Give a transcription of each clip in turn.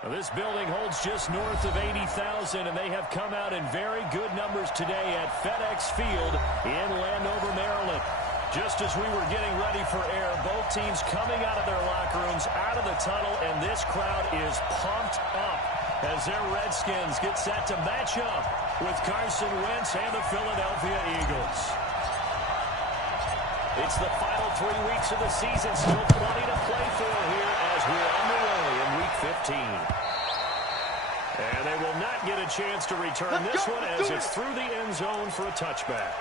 Well, this building holds just north of 80,000, and they have come out in very good numbers today at FedEx Field in Landover, Maryland. Just as we were getting ready for air, both teams coming out of their locker rooms, out of the tunnel, and this crowd is pumped up as their Redskins get set to match up with Carson Wentz and the Philadelphia Eagles. It's the final 3 weeks of the season, still plenty to play for here as we're underway in Week 15. And they will not get a chance to return this one as it's through the end zone for a touchback.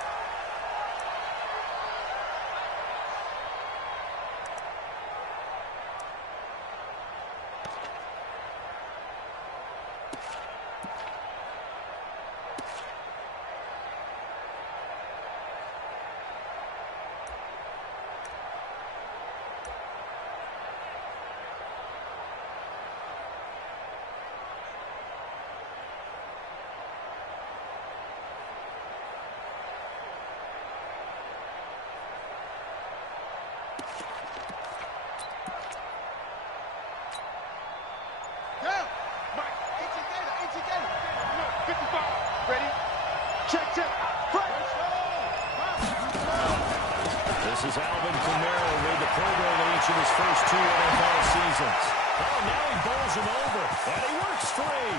This is Alvin Kamara, made the Pro Bowl in each of his first 2 NFL seasons. Oh, now he bowls him over, and he works free.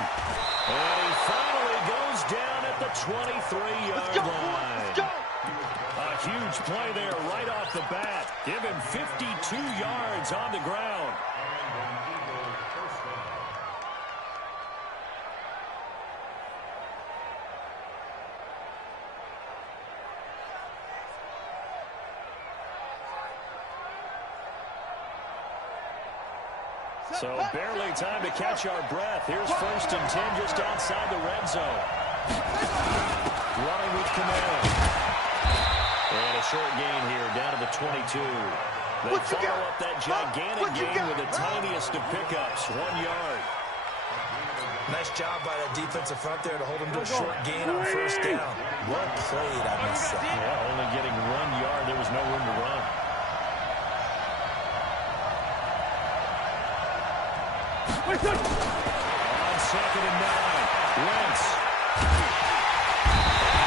And he finally goes down at the 23-yard line. A huge play there right off the bat. Give him 52 yards on the ground. So barely time to catch our breath. Here's 1st and 10 just outside the red zone. Running with Kamara. And a short gain here down to the 22. They follow up that gigantic gain with the tiniest of pickups, 1 yard. Nice job by that defensive front there to hold him to a short gain on 1st down. Well played, I must say. Yeah, only getting 1 yard. There was no room to run. On 2nd and 9, Wentz.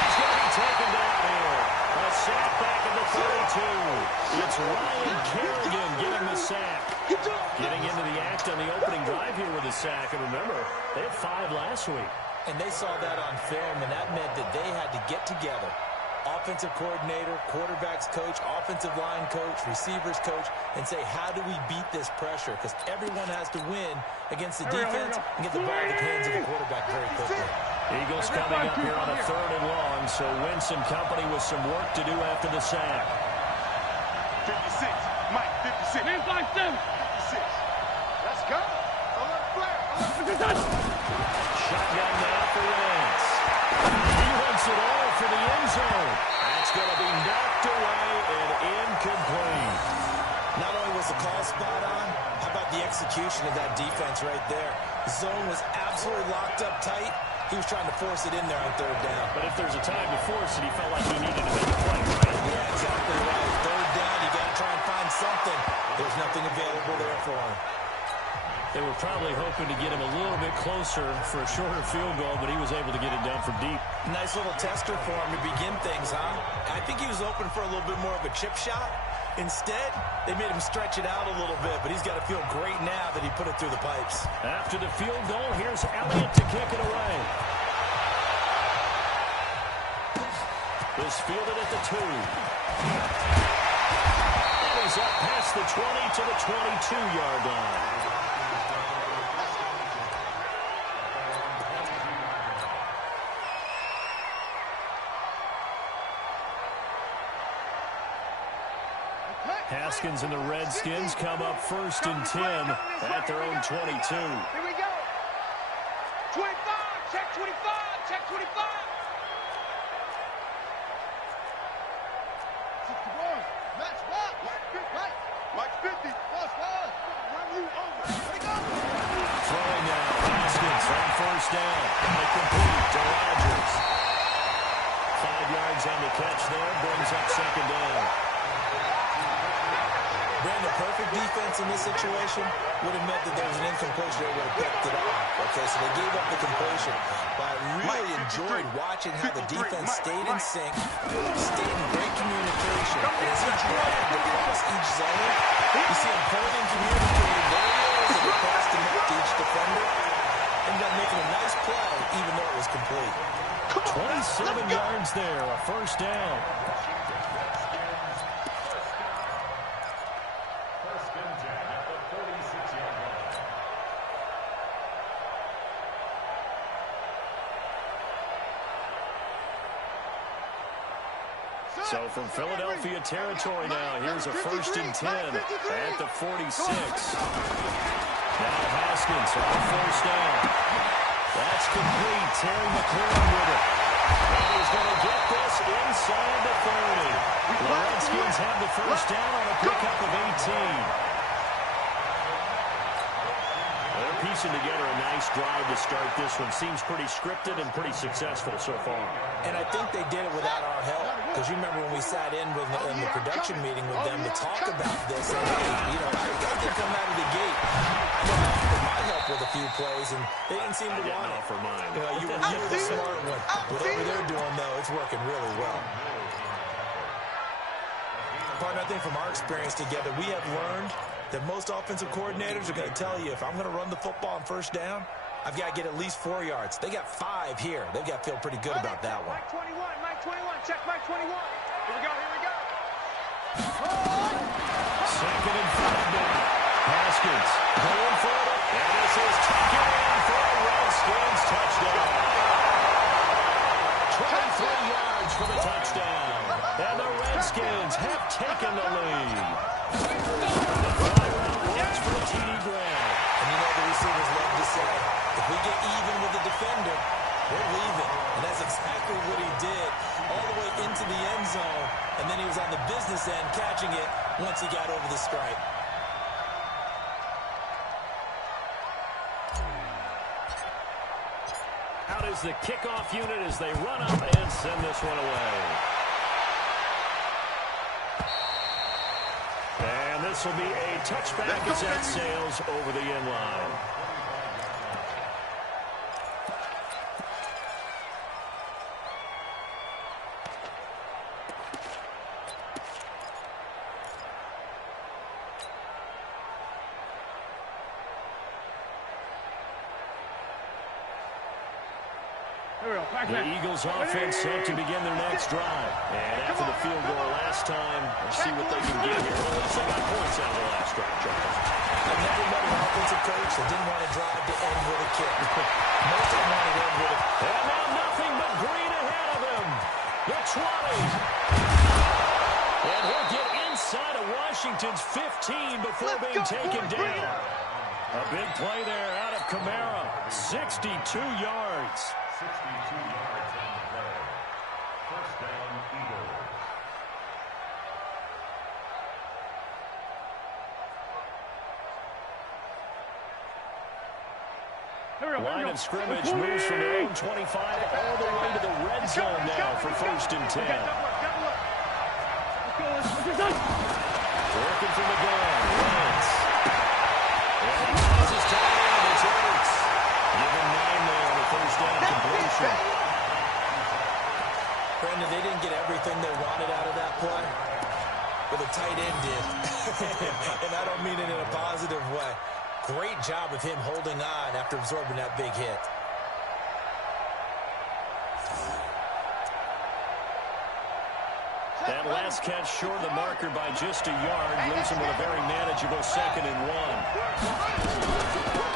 He's going to be taken down here. A sack back at the 32. It's Ryan Kerrigan getting the sack. Getting into the act on the opening drive here with a sack. And remember, they had 5 last week. And they saw that on film, and that meant that they had to get together. Offensive coordinator, quarterbacks coach, offensive line coach, receivers coach, and say, how do we beat this pressure? Because everyone has to win against the defense and get the ball in the hands of the quarterback very quickly. Eagles coming up here on a 3rd and long, so Wentz and company with some work to do after the sack. 56, Mike, 56. 56. Let's go. Shotgun now for Wentz. He wants it all for the end zone. That's going to be knocked away and incomplete. Not only was the call spot on, how about the execution of that defense right there? The zone was absolutely locked up tight. He was trying to force it in there on 3rd down. But if there's a time to force it, he felt like he needed to make a play, right? Yeah, exactly right. 3rd down, you got to try and find something. There's nothing available there for him. They were probably hoping to get him a little bit closer for a shorter field goal, but he was able to get it done from deep. Nice little tester for him to begin things, huh? I think he was open for a little bit more of a chip shot. Instead, they made him stretch it out a little bit, but he's got to feel great now that he put it through the pipes. After the field goal, here's Elliott to kick it away. This fielded at the 2. And he's up past the 20 to the 22-yard line. Haskins and the Redskins come up 1st and 10 at their own 22. Here we go. 25, check 25, check 25. 61, match what? Right. Mike 50, plus 1. Run you over. Here we go. Throwing now, Haskins on 1st down. Got it complete to Rodgers. 5 yards on the catch there, brings up 2nd down. Brandon, perfect defense in this situation would have meant that there was an incompletion. They would have picked it off. Okay, so they gave up the completion. But I really enjoyed watching how the defense stayed in sync, stayed in great communication. And as he dragged across each zone, you see him holding, communicating. There he is, and across the net to each defender. Ended up making a nice play, even though it was complete. 27 yards there, a first down. So from Philadelphia territory now, here's a 1st and 10 at the 46. Now Haskins on 1st down. That's complete. Terry McLaurin with it. And he's going to get this inside the 30. The Redskins have the 1st down on a pickup of 18. They're piecing together a nice drive to start this one. Seems pretty scripted and pretty successful so far. And I think they did it without our help. Because you remember when we sat in the production meeting with them to talk about this. And, hey, you know, I got to come out of the gate. I know I offered my help with a few plays, and they didn't seem to want it. Offer mine. You were the smart one. Whatever they're doing, though, it's working really well. Partner, I think from our experience together, we have learned that most offensive coordinators are going to tell you, if I'm going to run the football on 1st down, I've got to get at least 4 yards. They got 5 here. They've got to feel pretty good about that one. Mike 21, check Mike 21. Here we go. 2nd and 5 now. Haskins going for it. And this is taken in for a Redskins touchdown. 23 yards for the touchdown. And the Redskins have taken the lead. Watch for the TD grab. And you know the receivers love to say, if we get even with the defender, we're leaving. And that's exactly what he did, all the way into the end zone. And then he was on the business end catching it once he got over the stripe. Out is the kickoff unit as they run up and send this one away. And this will be a touchback as that sails over the end line. The Eagles offense set to begin their next drive. And after the field goal last time, let's see what they can get here. At least they got points out of the last drive, Charles. I've never met an offensive coach that didn't want to drive to end with a kick. Most of them want to end with a... And now nothing but green ahead of him. The 20. And he'll get inside of Washington's 15 before being taken down. A big play there out of Kamara. 62 yards. 62 yards on the play. 1st down, Eagles. Line of scrimmage moves from their own 25 all the way to the red zone now for 1st and 10. Working from the gun. Lance. And he has his tight end. It's Ertz. Give him 9 there on the 1st down completion. Brandon, they didn't get everything they wanted out of that play, but the tight end did. And I don't mean it in a positive way. Great job of him holding on after absorbing that big hit. That last catch short of the marker by just a yard, leaves him with a very manageable 2nd and 1.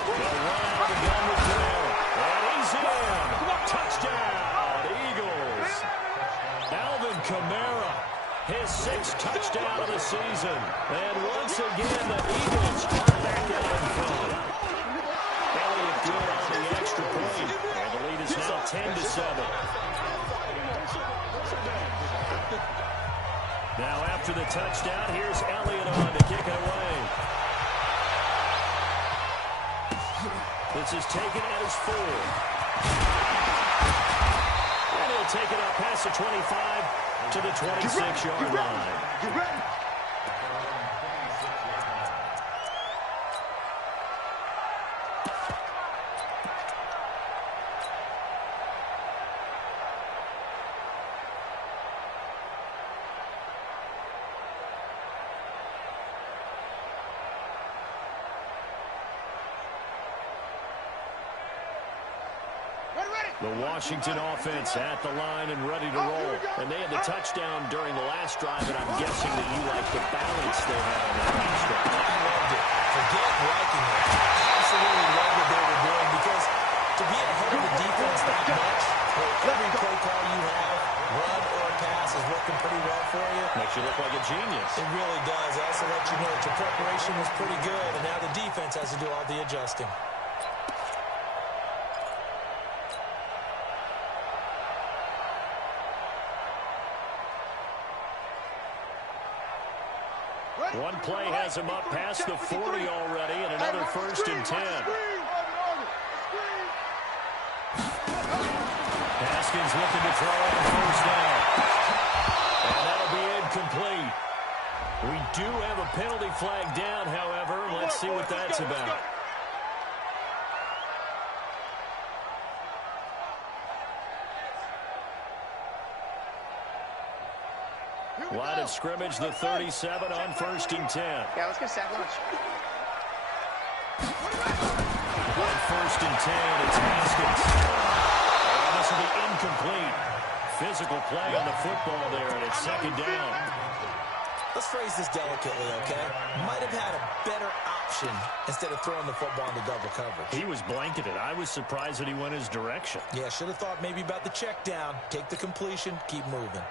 They'll run out of the gun with Kamara. And he's in. Touchdown, Eagles. Alvin Kamara, his 6th touchdown of the season. And once again, the Eagles are back out in front. Elliott good on the extra point. And the lead is now 10-7. Now after the touchdown, here's Elliott on to kick it away. This is taken at his 4. And he'll take it up past the 25 to the 26-yard line. The Washington offense at the line and ready to roll. And they had the touchdown during the last drive, and I'm guessing that you like the balance they had on that last drive. I loved it. Forget liking it. Absolutely love what they were doing, because to be ahead of the defense that much, every play call you have, run or pass, is working pretty well for you. Makes you look like a genius. It really does. I also let you know that your preparation was pretty good, and now the defense has to do all the adjusting. One play has him up past the 40 already, and another 1st and 10. Haskins looking to throw on 1st down. And that'll be incomplete. We do have a penalty flag down, however. Let's see what that's about. Line of scrimmage, the 37 on 1st and 10. Yeah, let's get sack lunch. On 1st and 10, it's Haskins. And this will be incomplete. Physical play on the football there, and it's 2nd down. Let's phrase this delicately, okay? Might have had a better option instead of throwing the football into double coverage. He was blanketed. I was surprised that he went his direction. Yeah, should have thought maybe about the check down. Take the completion, keep moving.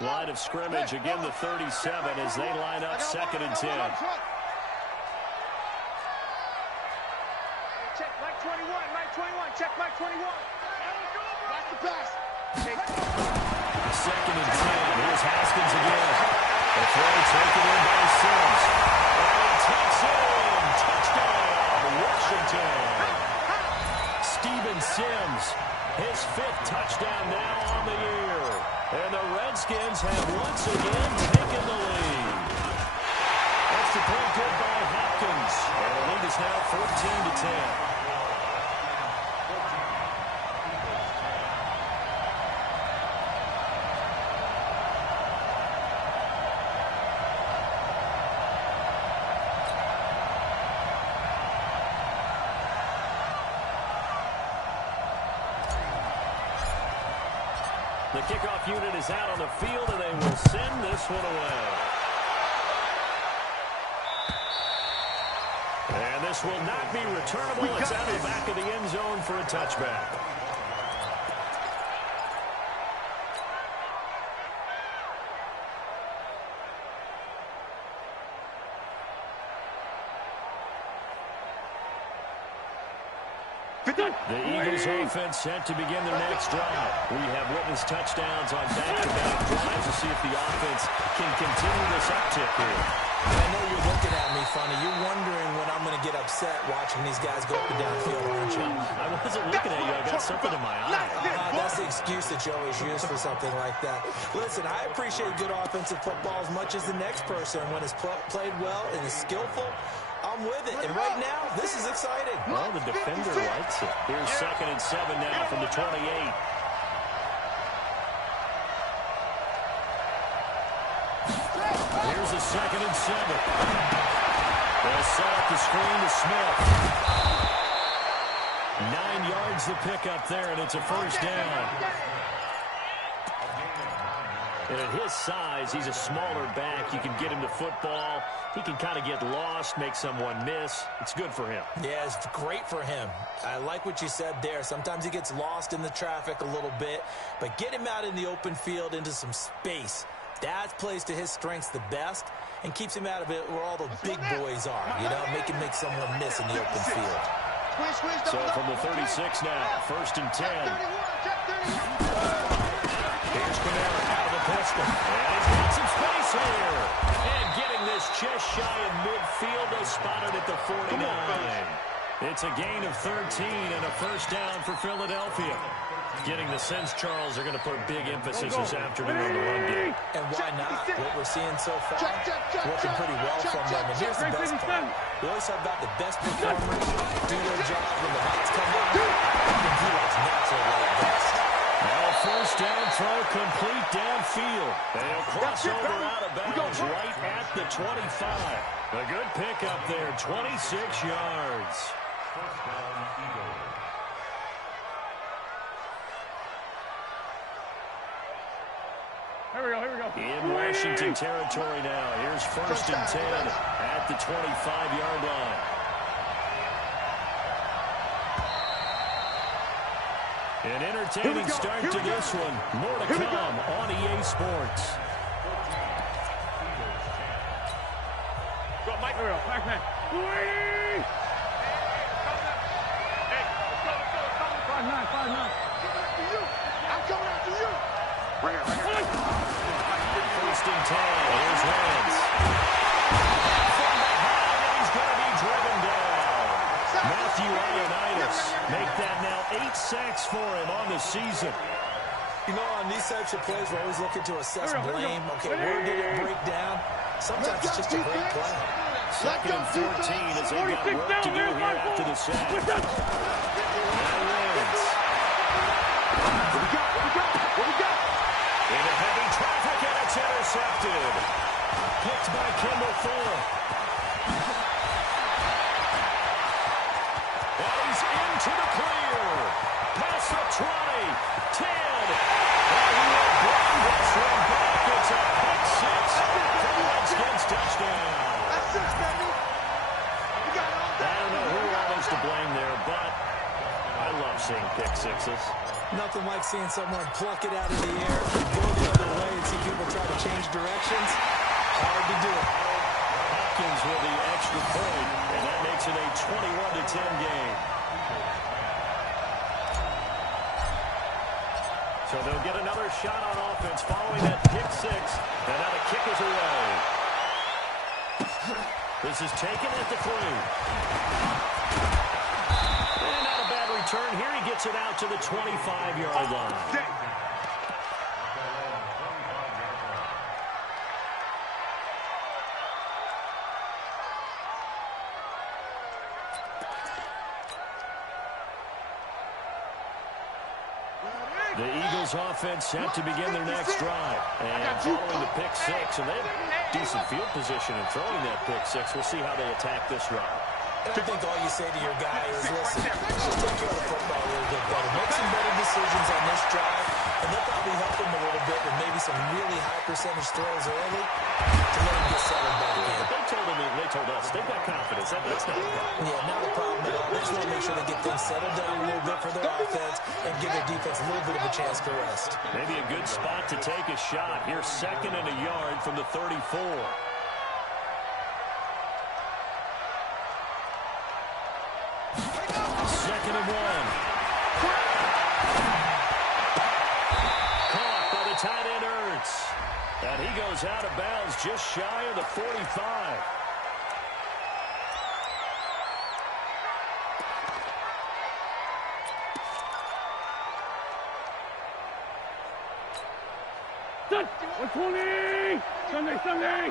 Line of scrimmage, again the 37 as they line up 2nd and 10. Check Mike 21, Mike 21, check Mike 21. Watch the pass. 2nd and 10. Here's Haskins again. The throw taken in by Sims. And he takes in. Touchdown, Washington. Steven Sims, his 5th touchdown now on the year. And the Redskins have once again taken the lead. That's the play good by Hopkins. And the lead is now 14 to 10. The kickoff unit is out on the field, and they will send this one away. And this will not be returnable. It's out of the back of the end zone for a touchback. The Eagles offense set to begin their next drive. We have witnessed touchdowns on back-to-back drives to see if the offense can continue this uptick here. I know you're looking at me funny. You're wondering when I'm going to get upset watching these guys go up and down the field, aren't you? I wasn't looking at you. I got something in my eye. That's the excuse that you always use for something like that. Listen, I appreciate good offensive football as much as the next person. When it's played well and is skillful, I'm with it. And right now, this is exciting. Well, the defender likes it. Here's 2nd and 7 now from the 28. Here's a 2nd and 7. They'll set up the screen to Smith. 9 yards the pickup there, and it's a 1st down. And at his size, he's a smaller back. You can get him to football. He can kind of get lost, make someone miss. It's good for him. Yeah, it's great for him. I like what you said there. Sometimes he gets lost in the traffic a little bit, but get him out in the open field into some space. That plays to his strengths the best and keeps him out of it where all the big boys are, you know, make someone miss in the open field. So from the 36 now, 1st and 10. Here's Kamara out of the pistol. And he's got some space here. And getting this just shy of midfield. They spotted at the 49. It's a gain of 13 and a 1st down for Philadelphia. Getting the sense, Charles, they're going to put big emphasis this afternoon on the run game. And why not? What we're seeing so far, working pretty well from them. And here's the best part. We always talk about the best performers do their job when the lights come on. I think he likes natural light best. Now a 1st down throw complete downfield. They'll cross over out of bounds right at the the 25. A good pickup there, 26 yards. Here we go. In Washington territory now. Here's 1st and 10 at the 25-yard line. An entertaining start to this one. More to come on EA Sports. Go, Mike. Here we go. Back man. Hey, let's go. 5-9. I'm coming after you. Bring it. 1st and 10. Here's Wentz. From behind, and he's going to be driven down. Matthew Ioannidis make that now 8 sacks for him on the season. You know, on these types of plays, we're always looking to assess blame. Okay, where did it break down? Sometimes it's just a great play. 2nd and 14 as they've got work to do here after the sack. What we got? Into heavy traffic, and it's intercepted. Picked by Kendall Fuller. And he's into the clear. Past the 20, 10. And he will bring this one back. It's a pick six for the Redskins touchdown. That's 6, baby. We got it all I don't know who was to blame there, but I love seeing pick sixes. Nothing like seeing someone pluck it out of the air, go the other way, and see people try to change directions. Hard to do it. Hopkins with the extra point, and that makes it a 21-10 game. So they'll get another shot on offense following that pick six, and now the kick is away. This is taken at the 3. And not a bad return. Here he gets it out to the 25-yard line. The Eagles offense set to begin their next drive. And following the pick six, and they have decent field position in throwing that pick six. We'll see how they attack this drive. I think all you say to your guy is, listen, just take care of the football a little bit better. Make some better decisions on this drive, and they'll probably help him a little bit with maybe some really high percentage throws early to let him get settled back in. They told us they've got confidence. That's not a problem. Yeah, not a problem at all. They just want to make sure they get things settled down a little bit for their offense and give their defense a little bit of a chance to rest. Maybe a good spot to take a shot. Here's 2nd and a yard from the 34. Second and 1. Caught by the tight end Ertz. And he goes out of bounds just shy of the 45. Set. 120. Sunday.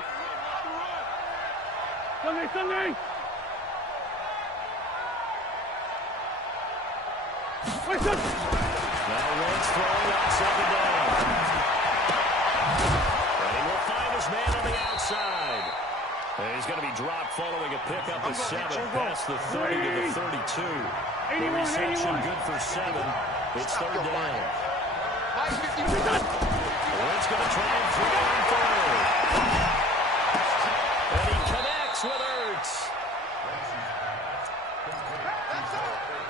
Now Wentz throwing on 2nd down. And he will find his man on the outside. And he's going to be dropped following a pickup of 7 past the 30 to the 32. The reception good for 7. It's 3rd down. Wentz going to try and throw on 3rd. And he connects with Ertz.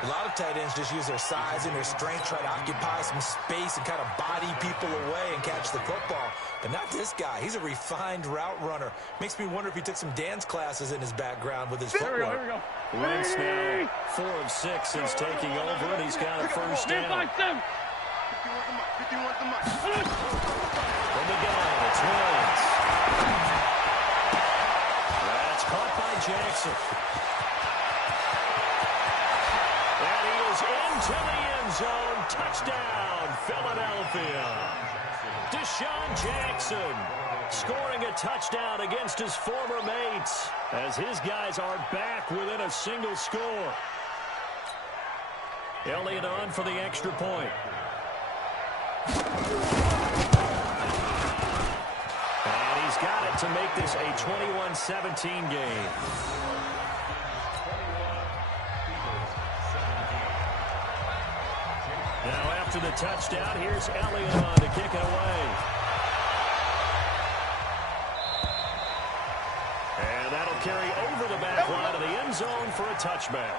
A lot of tight ends just use their size and their strength, try to occupy some space and kind of body people away and catch the football. But not this guy. He's a refined route runner. Makes me wonder if he took some dance classes in his background with his footwork. Here we go. Wentz now 4 of 6 since taking over, and he's got a 1st down. 51 the mic. From the gun, it's Wentz. That's caught by Jackson. And he is into the end zone. Touchdown, Philadelphia. Deshaun Jackson scoring a touchdown against his former mates as his guys are back within a single score. Elliott on for the extra point. And he's got it to make this a 21-17 game. Now after the touchdown, here's Elliott on to kick it away. And that'll carry over the back line of the end zone for a touchback.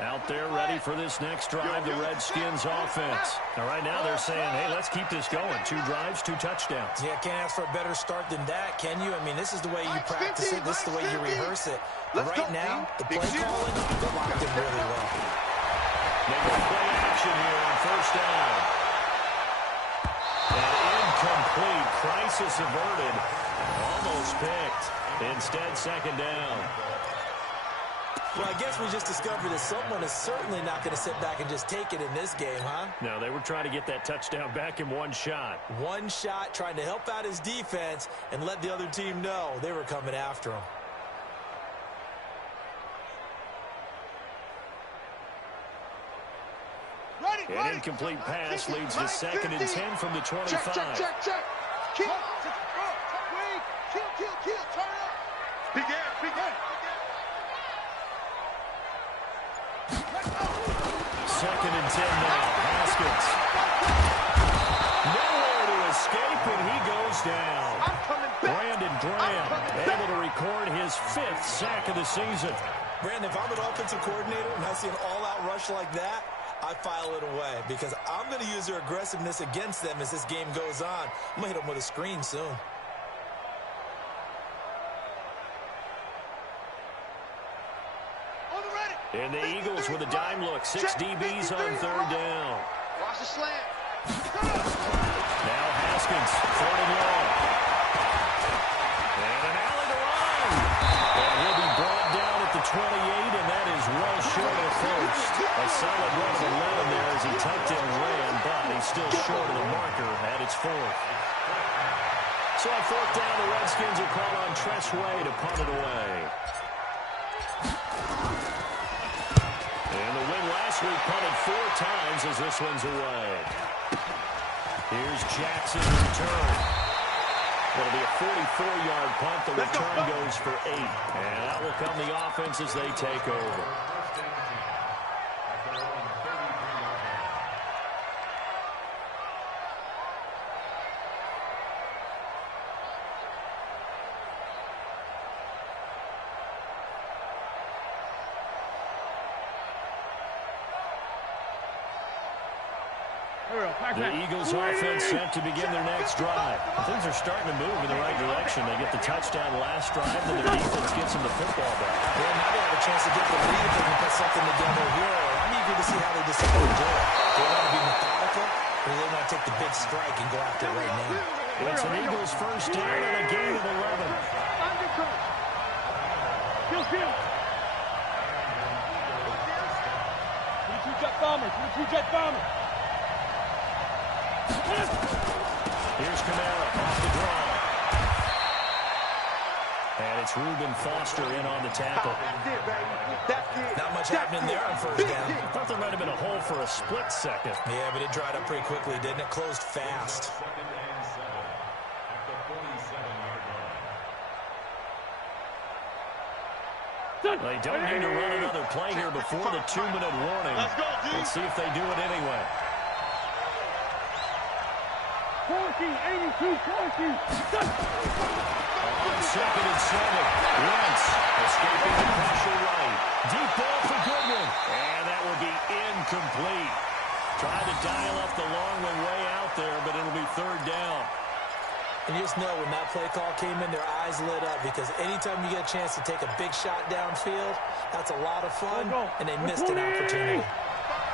Out there ready for this next drive, the Redskins offense. Now, right now they're saying, hey, let's keep this going. 2 drives, 2 touchdowns. Yeah, can't ask for a better start than that, can you? I mean, this is the way you practice it. This is the way you rehearse it. But right now, the play calling, they're locked in really well. They go play action here on first down. And incomplete. Crisis averted. Almost picked. Instead, second down. Well, I guess we just discovered that someone is certainly not going to sit back and just take it in this game, huh? No, they were trying to get that touchdown back in one shot. One shot, trying to help out his defense and let the other team know they were coming after him. An incomplete pass leads to 2nd and 10 from the 25. Check. Kill. Turn up. Big air. 2nd and 10 now. Haskins. Nowhere to escape, and he goes down. Brandon Graham able to record his 5th sack of the season. Brandon, if I'm an offensive coordinator and I see an all-out rush like that, I file it away because I'm going to use their aggressiveness against them as this game goes on. I'm going to hit them with a screen soon. And the Eagles with a dime look. 6 DBs on 3rd down. Watch the slant. Now Haskins, 3rd and long. And an alley to run. And he'll be brought down at the 28, and that is well short of first. A solid run of 11 there as he tucked in and ran, but he's still short of the marker at its 4th. So on 4th down, the Redskins are called on Tress Way to punt it away. And the win last week punted 4 times as this one's away. Here's Jackson to return. It'll be a 44-yard punt. The return goes for 8. And that will come the offense as they take over. The Eagles offense set to begin their next drive. Things are starting to move in the right direction. They get the touchdown last drive, and their defense gets them the football back. Yeah, now they have a chance to get the lead if they can put something together here. I'm eager to see how they decide to do it. Do they want to be methodical, or do they want to take the big strike and go after it right now? It's an Eagles first down and a gain of 11. Kill. 22 jet bomber. Here's Kamara off the draw. And it's Reuben Foster in on the tackle. Not much happening there on first down. I thought there might have been a hole for a split second. Yeah, but it dried up pretty quickly, didn't it? Closed fast. They don't need to run another play here before the 2-minute warning. Let's see if they do it anyway. 82, 40. On 2nd and 7. Wentz escaping the pressure right. Deep ball for Goodwin. And that will be incomplete. Tried to dial up the long one way out there, but it'll be 3rd down. And you just know when that play call came in, their eyes lit up because anytime you get a chance to take a big shot downfield, that's a lot of fun, and they missed an opportunity.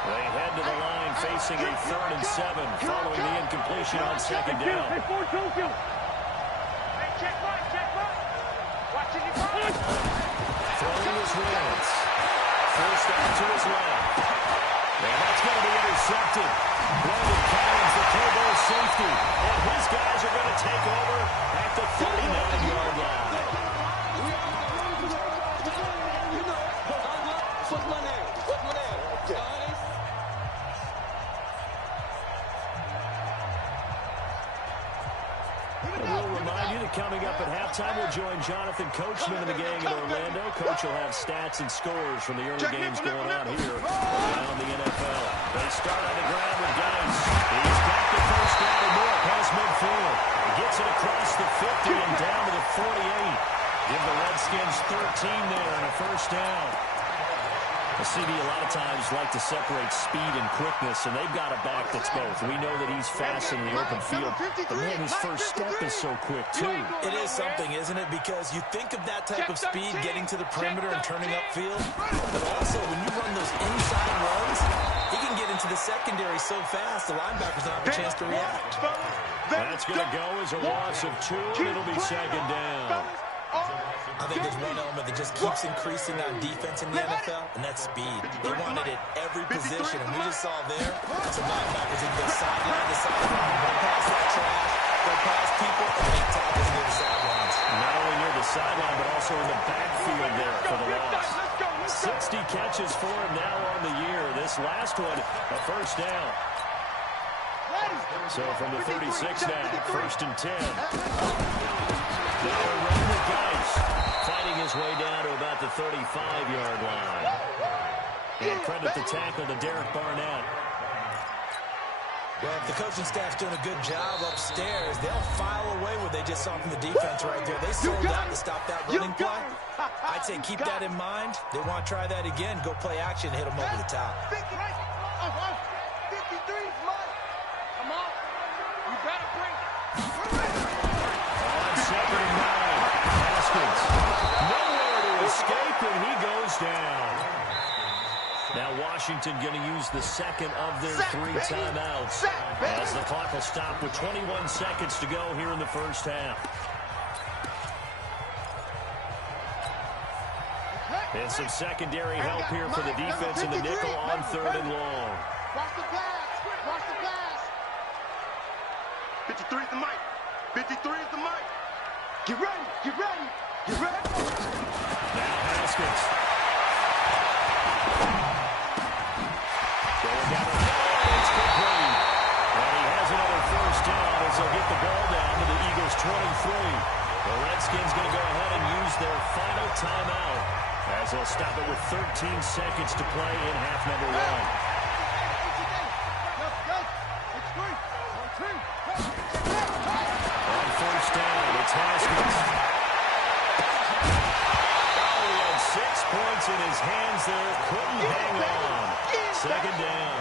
They head to the line facing a 3rd and 7 following the incompletion on 2nd down. Check mark. Watch it. Throwing is Here's Wentz. First down to his left. And that's going to be intercepted. Brandon Collins, the Cowboys safety. And his guys are going to take over at the 39-yard line. Coming up at halftime, we'll join Jonathan Coachman and the gang in Orlando. Coach will have stats and scores from the early games going on here around the NFL. They start on the ground with Gotw. He's got the first down and more past midfield. He gets it across the 50 and down to the 48. Give the Redskins 13 there and a first down. The CD a lot of times like to separate speed and quickness, and they've got a back that's both. We know that he's fast in the open field, but man, his first step is so quick, too. It is something, isn't it? Because you think of that type of speed getting to the perimeter and turning upfield, but also when you run those inside runs, he can get into the secondary so fast, the linebackers don't have a chance to react. That's going to go as a loss of 2, and it'll be second down. I think there's one element that just keeps increasing on defense in the NFL, and that's speed. They want it at every position, and we just saw there some linebackers that go sideline to sideline, go past that trash, go past people, and make tackles near the sidelines. Not only near the sideline, but also in the backfield there for the loss. 60 catches for him now on the year. This last one, a first down. So from the 36 now, first and 10. Now a run with Gotw, fighting his way down to about the 35-yard line. And credit the tackle to Derek Barnett. Well, if the coaching staff's doing a good job upstairs, they'll file away what they just saw from the defense right there. They sold out to stop that running play. I'd say keep that in mind. They want to try that again, go play action, hit them over the top. 53's mine. Come on. You better bring it. On second and 9, Haskins. Nowhere to escape, and he goes down. Now Washington going to use the second of their 3 timeouts as the clock will stop with 21 seconds to go here in the first half. And some secondary help here for the defense in the nickel on 3rd and long. Watch the pass. Watch the pass. 53 is the mic. 53 is the mic. Get ready. Get ready. Get ready. Now Haskins. Going down the field. It's complete. And he has another first down as they'll get the ball down to the Eagles' 23. The Redskins going to go ahead and use their final timeout as they'll stop it with 13 seconds to play in half number 1. On first down, it's Haskins. Oh, he had 6 points in his hands there. Couldn't hang on. Second down.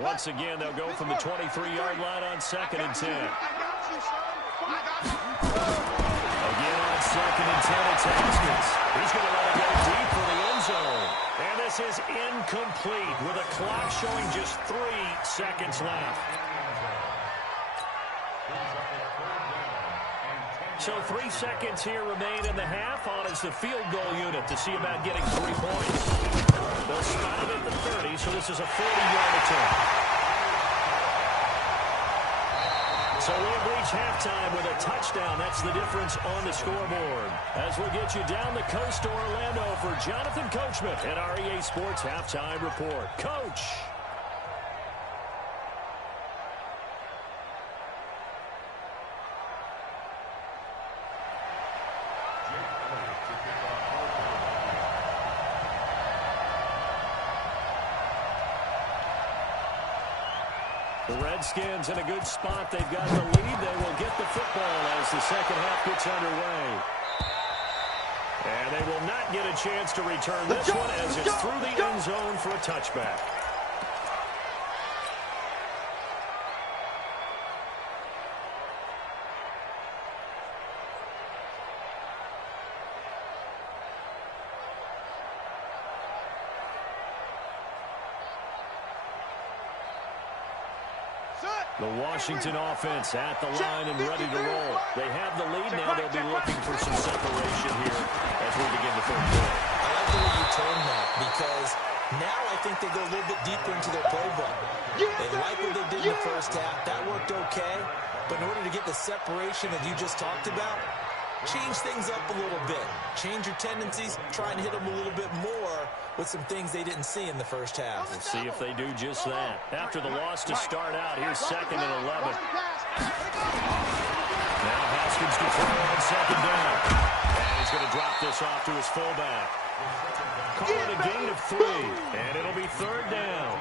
Once again, they'll go from the 23-yard line on second and 10. Again on second and 10, it's Haskins. He's going to let it go deep for the end zone. And this is incomplete with a clock showing just 3 seconds left. So 3 seconds here remain in the half on as the field goal unit to see about getting 3 points. They'll spot it at the 30, so this is a 40-yard attempt. So we'll reach halftime with a touchdown. That's the difference on the scoreboard. As we'll get you down the coast to Orlando for Jonathan Coachman at our EA Sports Halftime Report. Coach. The Redskins in a good spot. They've got the lead. They will get the football as the second half gets underway. And they will not get a chance to return this one as it's through the end zone for a touchback. The Washington offense at the line and ready to roll. They have the lead now. They'll be looking for some separation here as we begin the third quarter. I like the way you turn that because now I think they go a little bit deeper into their playbook. They like what they did in the first half. That worked okay. But in order to get the separation that you just talked about, change things up a little bit. Change your tendencies. Try and hit them a little bit more with some things they didn't see in the first half. We'll see if they do just that. After the loss to start out, here's 2nd and 11. Now Haskins to throw on 2nd down. And he's going to drop this off to his fullback. Call it a gain of 3, and it'll be 3rd down.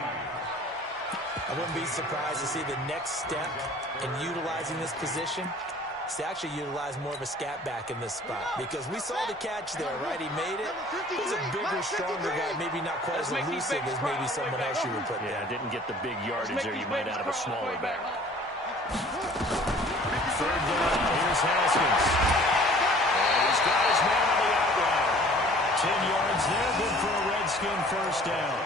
I wouldn't be surprised to see the next step in utilizing this position is to actually utilize more of a scat back in this spot. Because we saw the catch there, right? He made it. He's a bigger, stronger guy, maybe not quite as elusive as maybe someone else you would put there. Yeah, didn't get the big yardage there you might out of a smaller back. 3rd down, here's Haskins. And he's got his man on the out route. 10 yards there, good for a Redskin first down.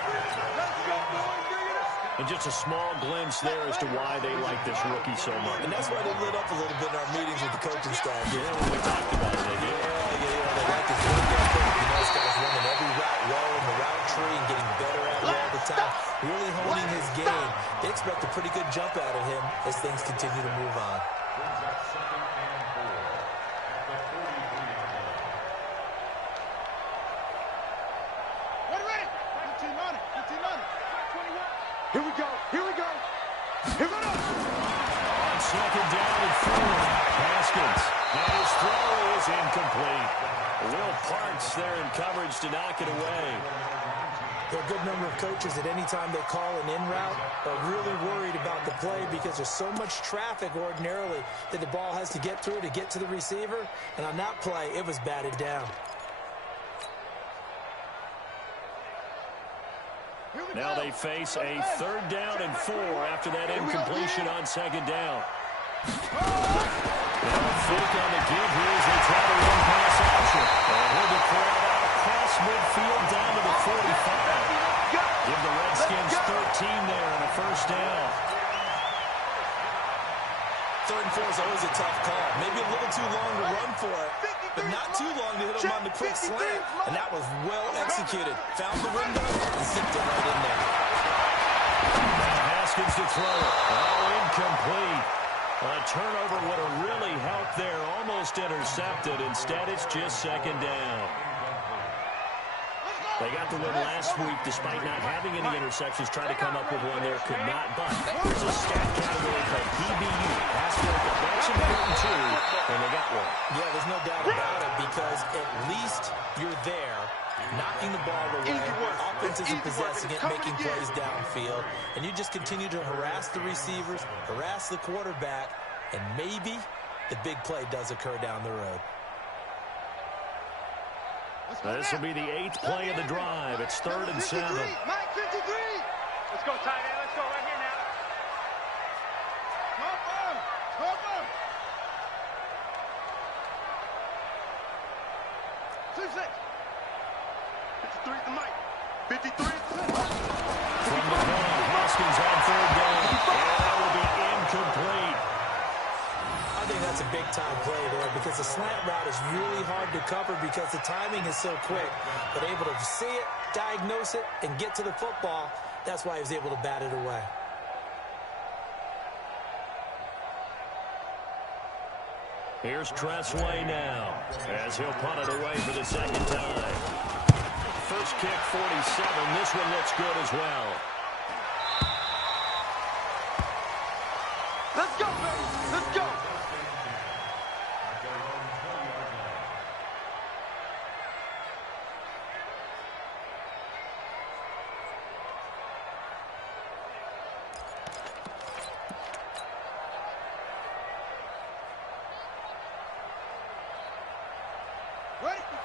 And just a small glimpse there as to why they like this rookie so much. And that's why they lit up a little bit in our meetings with the coaching staff. Yeah, when we talked about it, they did. Yeah, they like his work ethic. You know, this guy's running every route well in the route tree and getting better at it all the time. Really honing his game. They expect a pretty good jump out of him as things continue to move on. Here we go. Here we go. Here we go. On 2nd down and 4, Haskins. And his throw is incomplete. Will Parks there in coverage to knock it away. There are a good number of coaches at any time they call an in route are really worried about the play because there's so much traffic ordinarily that the ball has to get through to get to the receiver. And on that play, it was batted down. Now they face a 3rd down and 4 after that incompletion on 2nd down. Now fake on the give here as they try to run pass option. And he'll deploy it out across midfield down to the 45. Give the Redskins 13 there and a first down. 3rd and 4 is always a tough call. Maybe a little too long to run for it, but not too long to hit him on the quick slant. And that was well executed. Found the window and zipped it right in there. Now Haskins to throw it. Oh, incomplete. A turnover would have really helped there. Almost intercepted. Instead, it's just 2nd down. They got the win last week despite not having any interceptions. Tried to come up with one there, could not. But there's a stat category called PBU. Pass breakup. That's important too, and they got one. Yeah, there's no doubt about it because at least you're there, knocking the ball away. Offense isn't possessing it, making plays downfield. And you just continue to harass the receivers, harass the quarterback, and maybe the big play does occur down the road. This will be the 8th play of the drive. It's 3rd and 7. Let's go, tight end. Let's go right here now. Come on. 2-6. 53 at the mic. 53 at the center. From the gun, Haskins on 3rd down. And that will be incomplete. I think that's a big-time play there because the slant route is really hard to cover because the timing is so quick. But able to see it, diagnose it, and get to the football, that's why he was able to bat it away. Here's Tressway now as he'll punt it away for the 2nd time. First kick, 47. This one looks good as well. Let's go, baby. Let's go.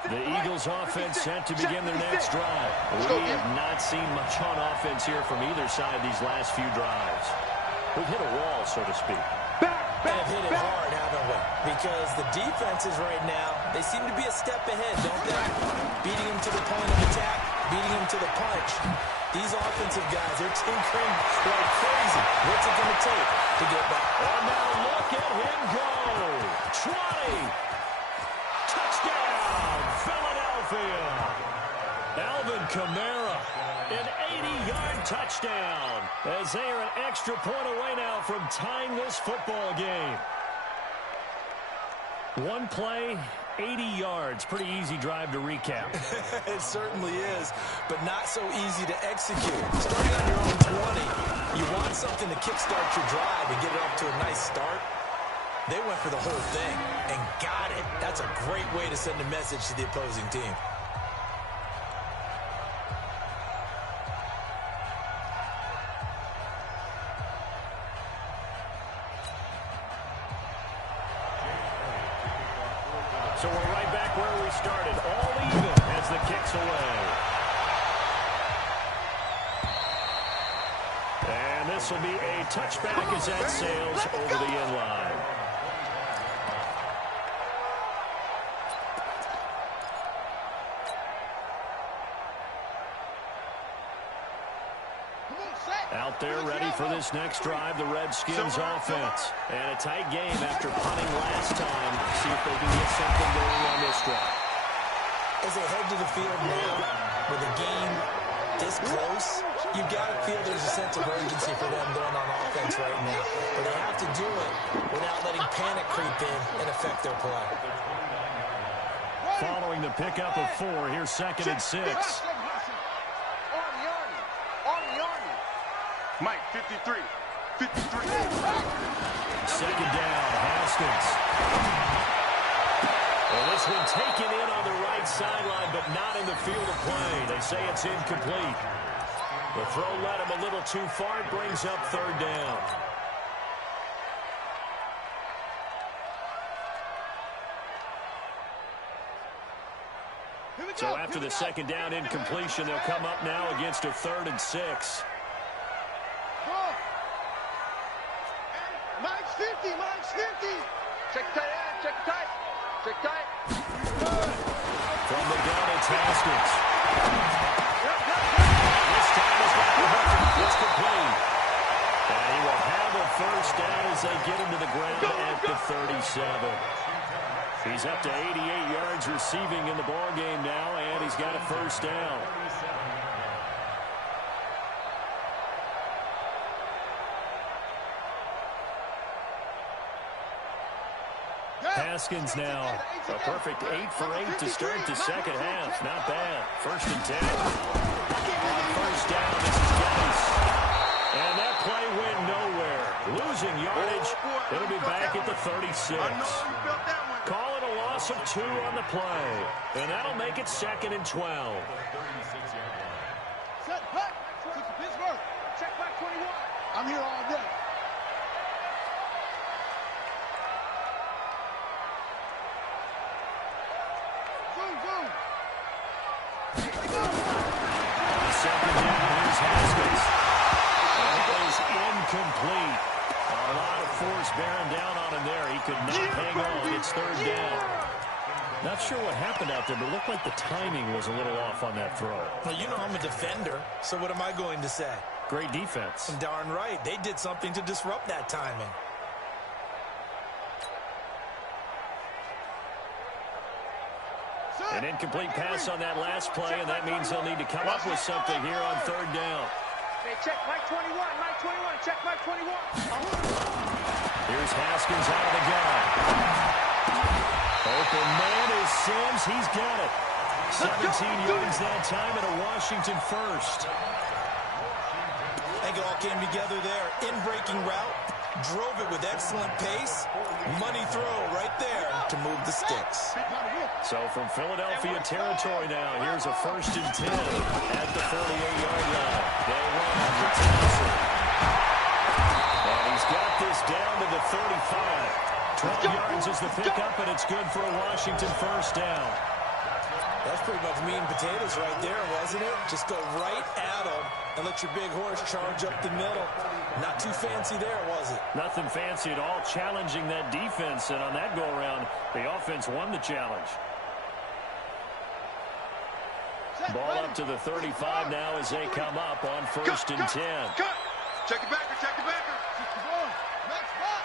The Eagles offense set to begin their next drive. We have not seen much on offense here from either side these last few drives. We've hit a wall, so to speak. They've hit it hard, haven't we? Because the defenses right now, they seem to be a step ahead, don't they? Beating them to the point of attack, beating them to the punch. These offensive guys, they're tinkering like crazy. What's it going to take to get back? And now look at him go. 20. Touchdown, Philadelphia. Alvin Kamara, an 80-yard touchdown, as they are an extra point away now from tying this football game. One play, 80 yards. Pretty easy drive to recap. It certainly is, but not so easy to execute. Starting on your own 20, you want something to kickstart your drive and get it off to a nice start. They went for the whole thing and got it. That's a great way to send a message to the opposing team. So we're right back where we started, all even as the kick's away. And this will be a touchback as that sails over the end line. Out there ready for this next drive, the Redskins offense. And a tight game after punting last time. See if they can get something going on this drive. As they head to the field now, with a game this close, you've got to feel there's a sense of urgency for them going on offense right now. But they have to do it without letting panic creep in and affect their play. Following the pickup of 4, here's 2nd and 6. Mike, 53. 53. Second down, Haskins. Well, this one taken in on the right sideline, but not in the field of play. They say it's incomplete. The throw led him a little too far. It brings up 3rd down. So after the 2nd down incompletion, they'll come up now against a 3rd and 6. Mike's 50. Mike's 50. Check tight end. Check tight. Check tight. From the gun, it's Haskins. This time he's got the hook. It's complete. And he will have a 1st down as they get him to the ground at the 37. He's up to 88 yards receiving in the ball game now, and he's got a 1st down. Haskins now a perfect 8 for 8 to start the 2nd half. Not bad. 1st and 10. On 1st down, this is Gotw. And that play went nowhere. Losing yardage. It'll be back at the 36. Call it a loss of 2 on the play. And that'll make it 2nd and 12. Set, cut. Pittsburgh. Check back 21. I'm here all day. Second down, here's Haskins. And it is incomplete. A lot of force bearing down on him there. He could not hang on. It's 3rd down. Not sure what happened out there, but it looked like the timing was a little off on that throw. Well, you know I'm a defender, so what am I going to say? Great defense. Darn right. They did something to disrupt that timing. An incomplete pass on that last play, and that means they'll need to come up with something here on 3rd down. Hey, check Mike 21. Mike 21. Check Mike 21. Here's Haskins out of the gun. Open man is Sims. He's got it. 17 yards that time and a Washington 1st. I think it all came together there. In-breaking route. Drove it with excellent pace. Money throw right there to move the sticks. So from Philadelphia territory now, here's a 1st and 10 at the 48-yard line. They run for Townsend. And he's got this down to the 35. 12 yards is the pickup, and it's good for a Washington 1st down. That's pretty much meat and potatoes right there, wasn't it? Just go right at them and let your big horse charge up the middle. Not too fancy there, was it? Nothing fancy at all, challenging that defense, and on that go-around, the offense won the challenge. Ball up to the 35 now as they come up on 1st and 10. Cut. Check it backer, check it backer. Next spot.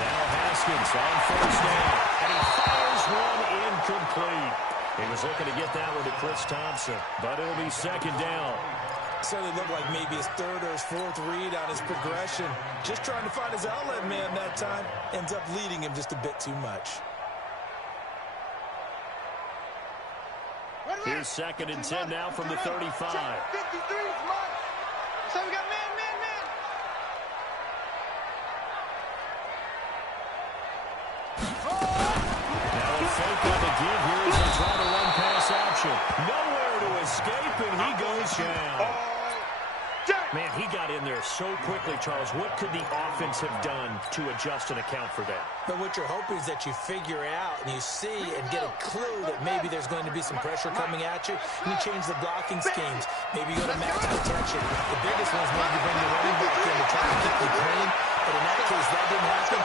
Now Haskins on 1st down. And he fires one incomplete. He was looking to get that one to Chris Thompson, but it'll be 2nd down. Certainly looked like maybe his 3rd or his 4th read on his progression. Just trying to find his outlet man that time. Ends up leading him just a bit too much. Here's 2nd and 10 now from the 35. 53, come on. So we got man. Now a fake on the give here as they try to run pass option. Nowhere to escape, and he goes down. Man, he got in there so quickly, Charles. What could the offense have done to adjust and account for that? But what you're hoping is that you figure out and you see and get a clue that maybe there's going to be some pressure coming at you, and you change the blocking schemes. Maybe you go to max protection. The biggest one is maybe bring the running back in to try to keep you clean. But in that case, that didn't happen.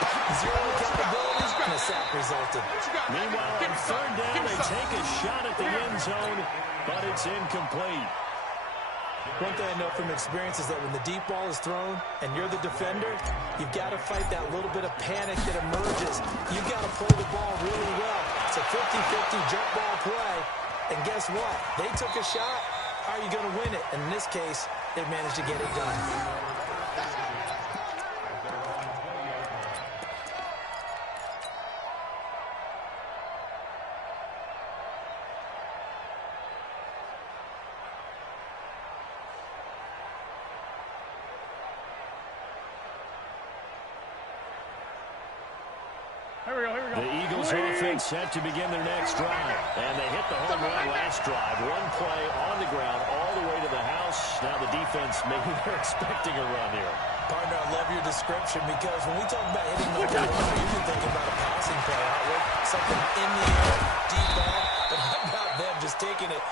0 accountability, and a sack resulted. Meanwhile, on 3rd down, they take a shot at the end zone, but it's incomplete. One thing I know from experience is that when the deep ball is thrown and you're the defender, you've got to fight that little bit of panic that emerges. You've got to play the ball really well. It's a 50-50 jump ball play. And guess what? They took a shot. How are you going to win it? And in this case, they managed to get it done. The Eagles offense set to begin their next drive. And they hit the home run last drive. One play on the ground all the way to the house. Now the defense, maybe they're expecting a run here. Partner, I love your description because when we talk about hitting the home run, we're usually thinking about a passing play outlet, something in the air, deep ball. But how about them just taking it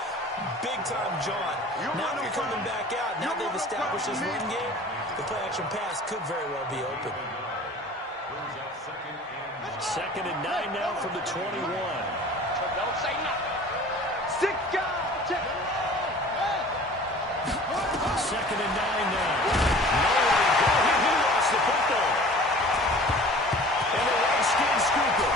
big-time, John? Now they're coming back out. Now they've established this run game. The play-action pass could very well be open. 2nd and 9 now from the 21. Don't say nothing. 6 guys. 2nd and 9 now. Nowhere to go. He lost the football. And the right-skin scooper.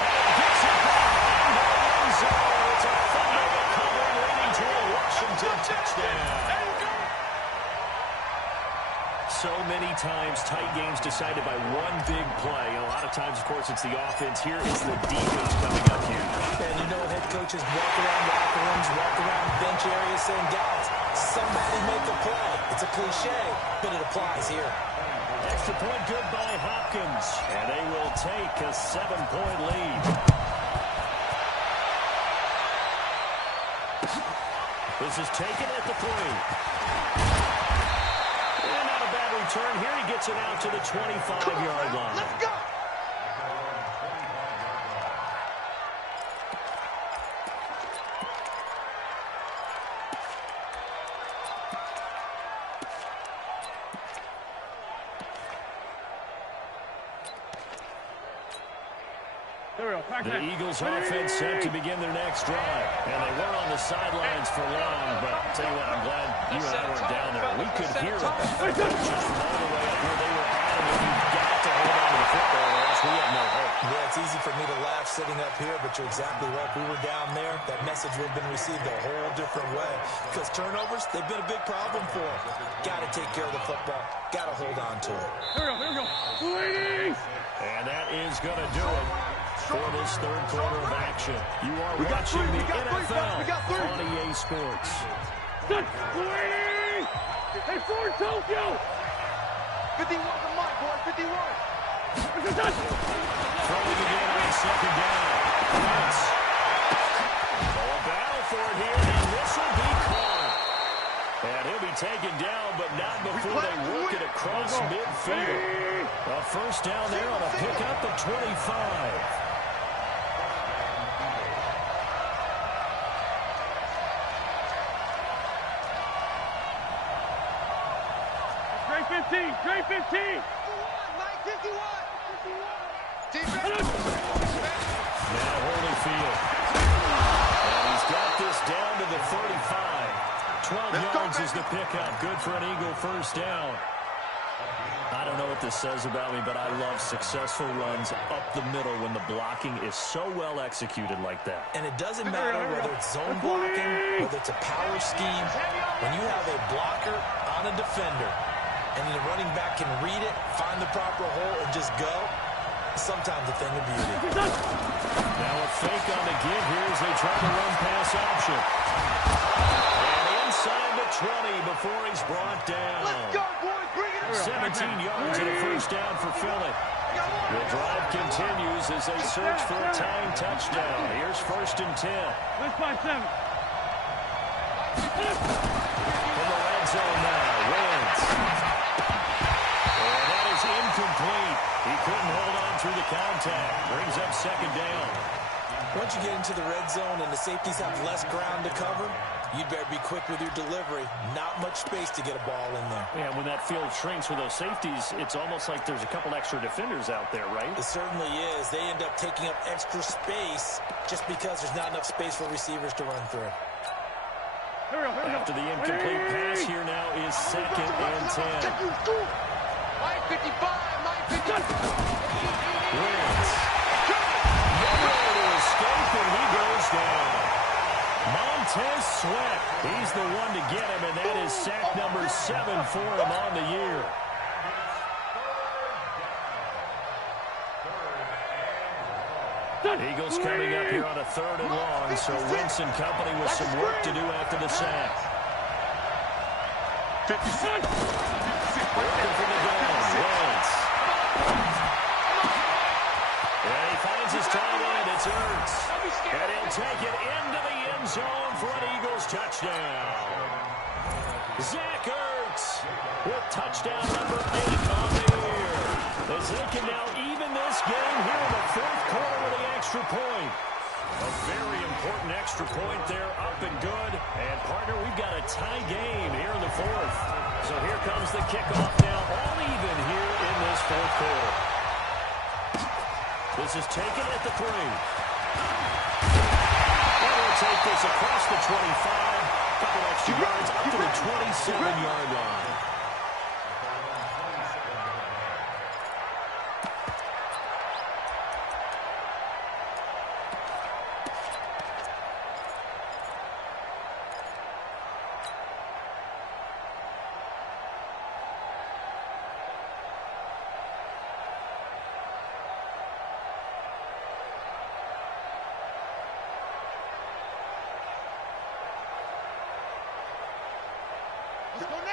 And he gets it back in the end zone. It's a fumble recovery leading to a Washington touchdown. So many times, tight games decided by one big play. And a lot of times, of course, it's the offense. Here is the defense coming up huge. And you know head coaches walk around locker rooms, walk around bench areas saying, guys, somebody make a play. It's a cliche, but it applies here. Extra point good by Hopkins. And they will take a 7-point lead. This is taken at the 3. Turn here, he gets it out to the 25-yard line. Let's go. The Eagles offense set to begin their next drive. And they weren't on the sidelines for long, but I'll tell you what, I'm glad you and I weren't down there. We could hear it. Coaches from all the way up where they were adamant, you've got to hold on to the football or else we have no hope. Yeah, it's easy for me to laugh sitting up here, but you're exactly right. If we were down there, that message would have been received a whole different way. Because turnovers, they've been a big problem for them. Got to take care of the football. Got to hold on to it. Here we go. Ladies! And that is going to do it for this third quarter of action. You are watching the NFL on EA Sports. Good, ladies! Hey, Ford, Tokyo! 51 to Mike, boy, 51. Throwing again on 2nd down. Wentz. Oh, a battle for it here, and this will be caught. And he'll be taken down, but not before they work it across midfield. A first down there on a pickup of 25. 15, Trey 15. 51, Mike, 51. 51. Now the pickup. Good for an Eagle first down. I don't know what this says about me, but I love successful runs up the middle when the blocking is so well executed like that. And it doesn't matter whether it's zone blocking, whether it's a power scheme. When you have a blocker on a defender, and the running back can read it, find the proper hole, and just go, sometimes a thing of beauty. Now a fake on the give here as they try to run pass option. And inside the 20 before he's brought down. Let's go, boys. Bring it up. 17 yards and a first down for Philly. The drive continues as they search for a tying touchdown. Here's 1st and 10. Let's find 7. From the red zone now, Wentz. And that is incomplete. He couldn't hold on through the contact. Brings up 2nd down. Once you get into the red zone and the safeties have less ground to cover, you'd better be quick with your delivery. Not much space to get a ball in there. Yeah, when that field shrinks with those safeties, it's almost like there's a couple extra defenders out there, right? It certainly is. They end up taking up extra space just because there's not enough space for receivers to run through. After the incomplete pass, here now is 2nd and 10. Line 55, line 50. Wentz. Nowhere to escape, and he goes down. Montez Sweat. He's the one to get him, and that is sack number 7 for him on the year. Eagles coming up here on a 3rd and long, so Wentz and company with some work to do after the sack. 56. Working from the gun, Wentz. And he finds his tight end, it's Ertz. And he'll take it into the end zone for an Eagles touchdown. Zach Ertz with touchdown number 8 on the year. As they can now even this game here in the 4th quarter with the extra point. A very important extra point there, up and good. And, partner, we've got a tie game here in the 4th. So here comes the kickoff now, all even here in this 4th quarter. This is taken at the 3. And we'll take this across the 25. Couple extra yards up to the 27-yard line.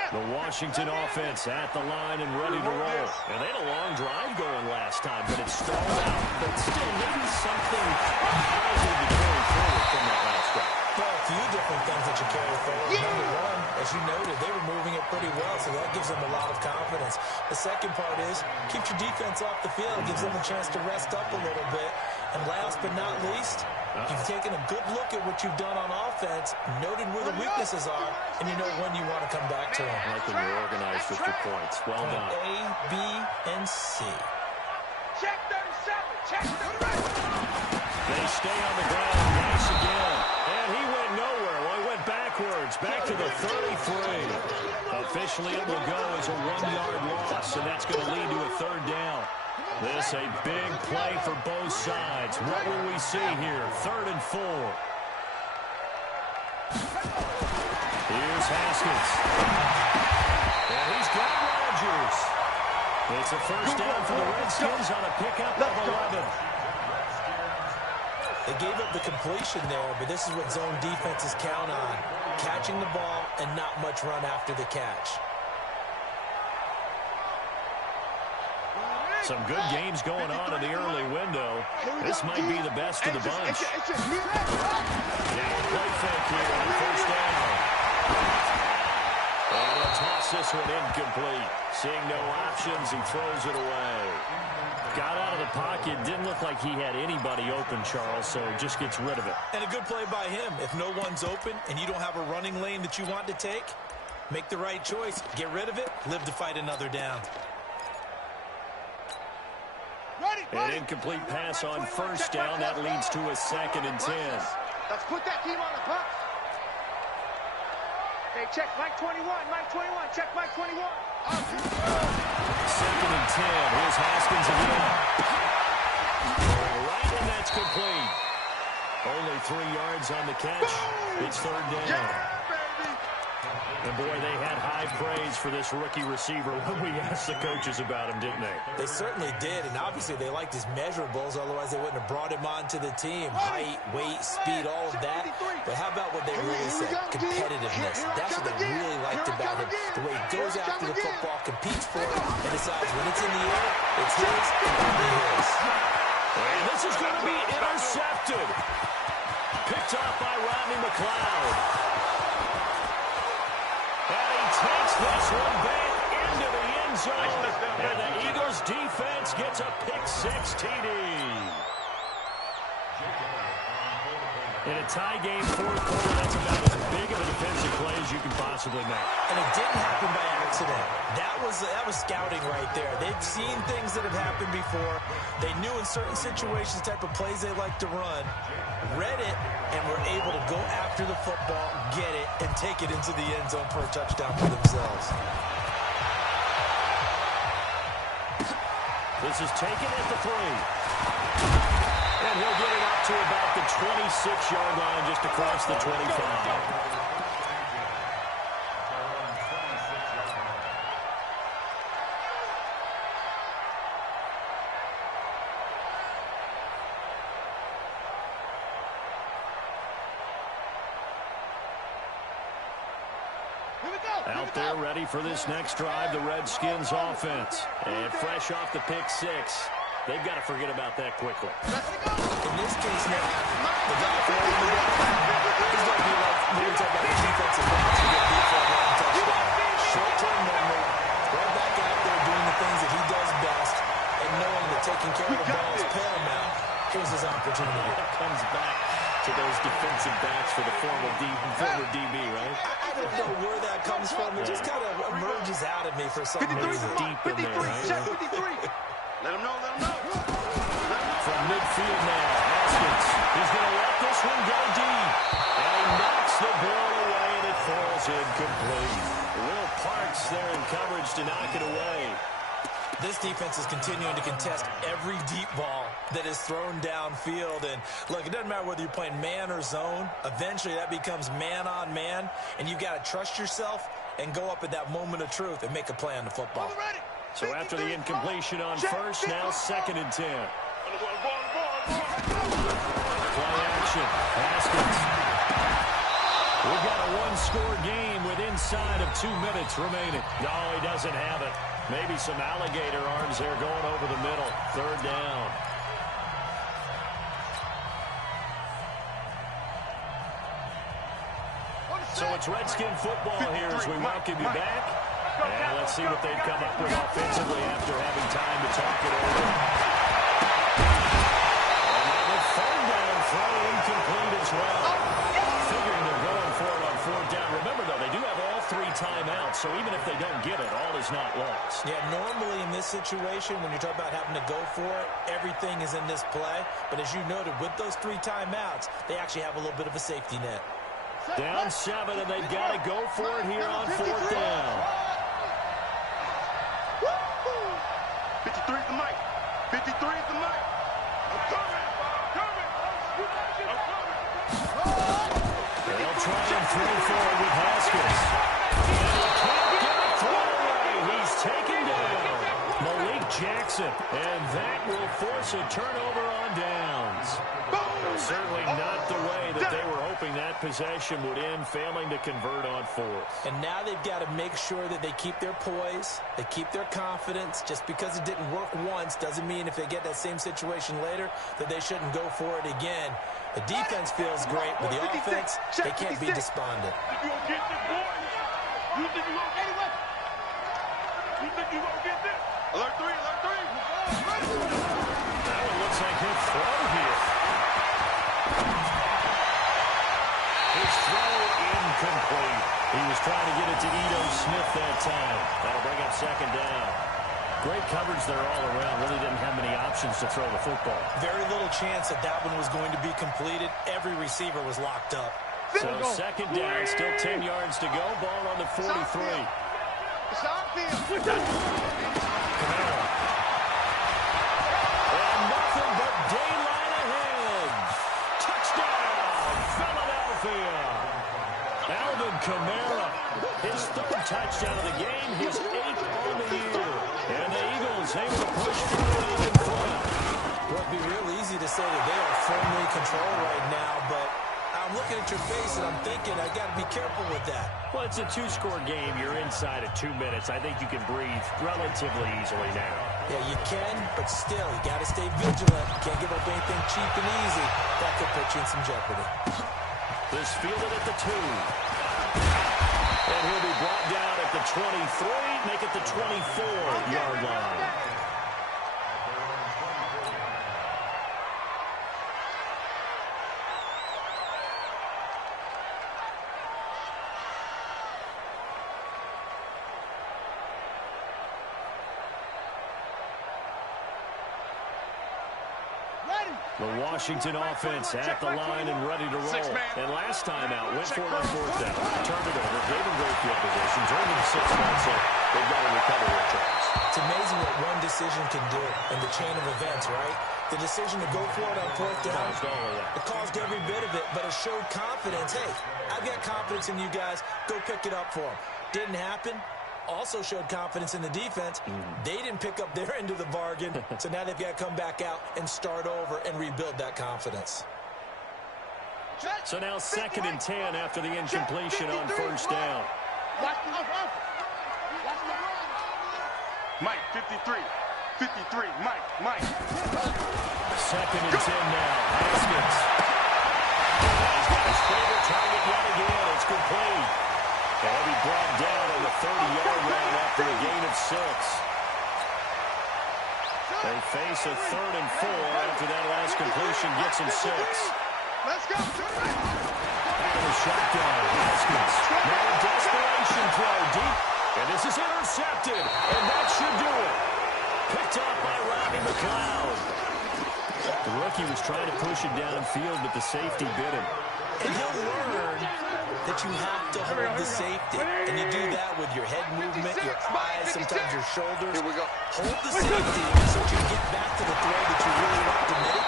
The Washington offense at the line and ready to roll. And they had a long drive going last time, but it stalled out. But still, maybe something positive to carry forward from that last drive. Well, a few different things that you carry forward. Number one, as you noted, they were moving it pretty well, so that gives them a lot of confidence. The second part is, keep your defense off the field. Gives them a chance to rest up a little bit. And last but not least, you've taken a good look at what you've done on offense, noted where the weaknesses are, and you know when you want to come back to them. I like when you're organized with your points. Well done. A, B, and C. Check 37. Check 37. They stay on the ground. Nice again. And he went nowhere. Well, he went backwards. Back to the 33. Officially, it will go as a 1-yard loss, and that's going to lead to a 3rd down. This a big play for both sides. What will we see here? 3rd and 4. Here's Haskins. And he's got Rodgers. It's a first down for the Redskins on a pickup of 11. They gave up the completion there, but this is what zone defenses count on. Catching the ball and not much run after the catch. Some good games going on in the early window. This might be the best of the bunch. Now a play fake here on 1st down. And he'll toss this one incomplete. Seeing no options, he throws it away. Got out of the pocket. Didn't look like he had anybody open, Charles, so just gets rid of it. And a good play by him. If no one's open and you don't have a running lane that you want to take, make the right choice. Get rid of it. Live to fight another down. An incomplete pass on 1st down. That leads to a 2nd and 10. Let's put that team on the puck. Hey, check Mike 21. Mike 21. Check Mike 21. 2nd and 10. Here's Haskins again. Right, and that's complete. Only 3 yards on the catch. It's 3rd down. Yeah, baby. And, boy, they had high praise for this rookie receiver when we asked the coaches about him, didn't they? They certainly did, and obviously they liked his measurables, otherwise they wouldn't have brought him onto the team. Height, weight, speed, all of that. But how about what they really said? Competitiveness. That's what they really liked about him. The way he goes after the football, competes for it, and decides when it's in the air, it's his and only his. And this is going to be intercepted. Picked off by Rodney McLeod. And he takes this one back into the end zone. And the Eagles defense gets a pick-6 TD. In a tie game, 4th quarter, that's about as big of a defensive play as you can possibly make. And it didn't happen by accident. That was scouting right there. They've seen things that have happened before. They knew in certain situations the type of plays they like to run, read it, and were able to go after the football, get it, and take it into the end zone for a touchdown for themselves. This is taken at the 3. And he'll get it up to about the 26-yard line, just across the 25. Out there ready for this next drive, the Redskins offense. And fresh off the pick-6. They've got to forget about that quickly. In this case now, the guy throwing the ball, he's going to be like, when we talk about the defensive backs, you get beat for a long touchdown. Short-term memory, right back out there doing the things that he does best, and knowing that taking care of the ball is paramount, here's his opportunity. Comes back to those defensive backs for the former DB, right? I don't know where that comes from. It just kind of emerges out of me for some reason. Deep in there, right? Check 53. Let him know, let him know. From midfield now, Haskins is going to let this one go deep. And he knocks the ball away, and it falls incomplete. Will Parks there in coverage to knock it away. This defense is continuing to contest every deep ball that is thrown downfield. And, look, it doesn't matter whether you're playing man or zone. Eventually, that becomes man-on-man, and you've got to trust yourself and go up at that moment of truth and make a play on the football. So after the incompletion on first, now 2nd and 10. Play action. Haskins. We've got a one-score game with inside of 2 minutes remaining. No, he doesn't have it. Maybe some alligator arms there going over the middle. 3rd down. So it's Redskin football here as we welcome you back. And let's see what they've come up with offensively after having time to talk it over. And the 3rd down throw incomplete as well. Figuring they're going for it on 4th down. Remember, though, they do have all 3 timeouts, so even if they don't get it, all is not lost. Yeah, normally in this situation, when you talk about having to go for it, everything is in this play. But as you noted, with those 3 timeouts, they actually have a little bit of a safety net. Down 7, and they've got to go for it here on 4th down. 53 is the mic. 53 is the mic. I'm coming. They'll try and throw forward with Haskins. Can't get a throw away. He's taken down. Malik Jackson. And that will force a turnover on downs. Certainly not the way that they were hoping that possession would end, failing to convert on 4th. And now they've got to make sure that they keep their poise, they keep their confidence. Just because it didn't work once doesn't mean if they get that same situation later that they shouldn't go for it again. The defense feels great, but the offense, they can't be despondent. You gonna get this, boy? You think you gonna get it? You think you gonna get this? Alert 3, alert 3. That one looks like he'll throw here. His throw incomplete. He was trying to get it to Ito Smith that time. That'll bring up 2nd down. Great coverage there all around. Really didn't have many options to throw the football. Very little chance that that one was going to be completed. Every receiver was locked up. So second down, still 10 yards to go. Ball on the 43. It's outfield. Camara. And nothing but daylight ahead. Touchdown, Philadelphia. Alvin Kamara, his third touchdown of the game, his 8th on the year. And the Eagles able to push forward in front. Well, it'd be real easy to say that they are firmly in control right now, but I'm looking at your face and I'm thinking I got to be careful with that. Well, it's a 2-score game. You're inside of 2 minutes. I think you can breathe relatively easily now. Yeah, you can, but still, you got to stay vigilant. You can't give up anything cheap and easy. That could put you in some jeopardy. This fielded at the 2. And he'll be brought down at the 23, make it the 24-yard line. The Washington offense at the line and ready to roll. And last time out, went for it on 4th down. Turned it over, gave them great field position, turned them 6 points, so they've got to recover their chance. It's amazing what one decision can do in the chain of events, right? The decision to go for it on 4th down. Caused all of that. It caused every bit of it, but it showed confidence. Hey, I've got confidence in you guys. Go pick it up for them. Didn't happen. Also showed confidence in the defense. They didn't pick up their end of the bargain, so now they've got to come back out and start over and rebuild that confidence. So now 2nd and 10 after the incompletion on 1st down. Mike, 53. 53, Mike. 2nd and 10 now. Haskins. He's got his favorite target yet again. It's complete. And he'll be brought down on the 30-yard line after a gain of 6. They face a 3rd and 4 after that last completion gets him 6. Let's go. Back in the shotgun. Haskins. Now a desperation throw deep. And this is intercepted. And that should do it. Picked off by Rodney McLeod. The rookie was trying to push it downfield, but the safety bit him. And you'll learn that you have to hold the safety. And you do that with your head movement, your eyes, sometimes your shoulders. Here we go. Hold the safety so you get back to the throw that you really want to make.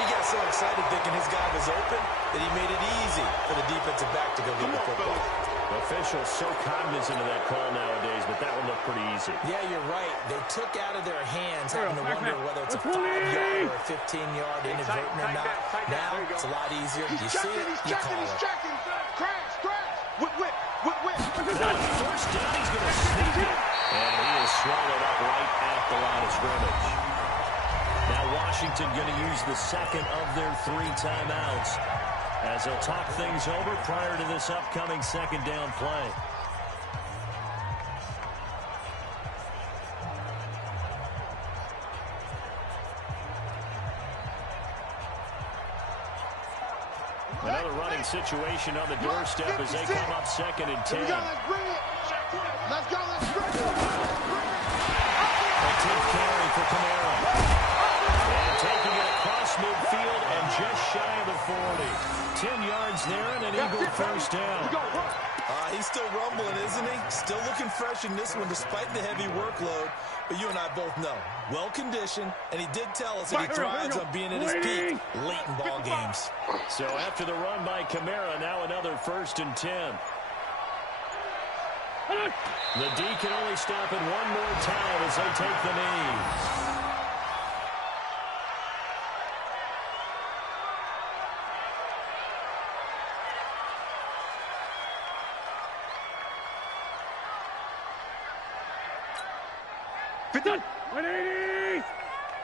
He got so excited thinking his guy was open that he made it easy for the defensive back to go get the football. The officials so cognizant of that call nowadays, but that one looked pretty easy. Yeah, you're right. They took out of their hands having to wonder whether it's a 5-yard or a 15-yard inadvertent or not. Now it's a lot easier. You see it, you call it. Crash. Whip. Now, 1st down, he's going to sneak it. And he is swallowed up right at the line of scrimmage. Now Washington going to use the 2nd of their 3 timeouts as they'll talk things over prior to this upcoming 2nd down play. Another running situation on the doorstep as they come up 2nd and 10. Let's go. A 10th carry for Camara. And taking it across midfield and just shy of the 40. 10 yards there and an Eagle 1st down. He's still rumbling, isn't he? Still looking fresh in this one despite the heavy workload. But you and I both know, well-conditioned, and he did tell us that he thrives on being at his peak late in ball games. So after the run by Camara, now another 1st and 10. The D can only stop it one more time as they take the knee. Done. 180.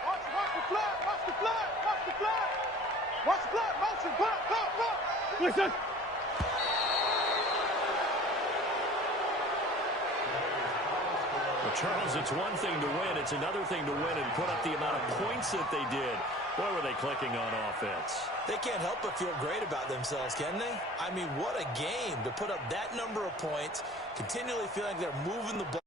Watch the blood. Motion. Blood. Listen. Well, Charles, it's one thing to win. It's another thing to win and put up the amount of points that they did. Boy, were they clicking on offense. They can't help but feel great about themselves, can they? I mean, what a game to put up that number of points, continually feeling they're moving the ball.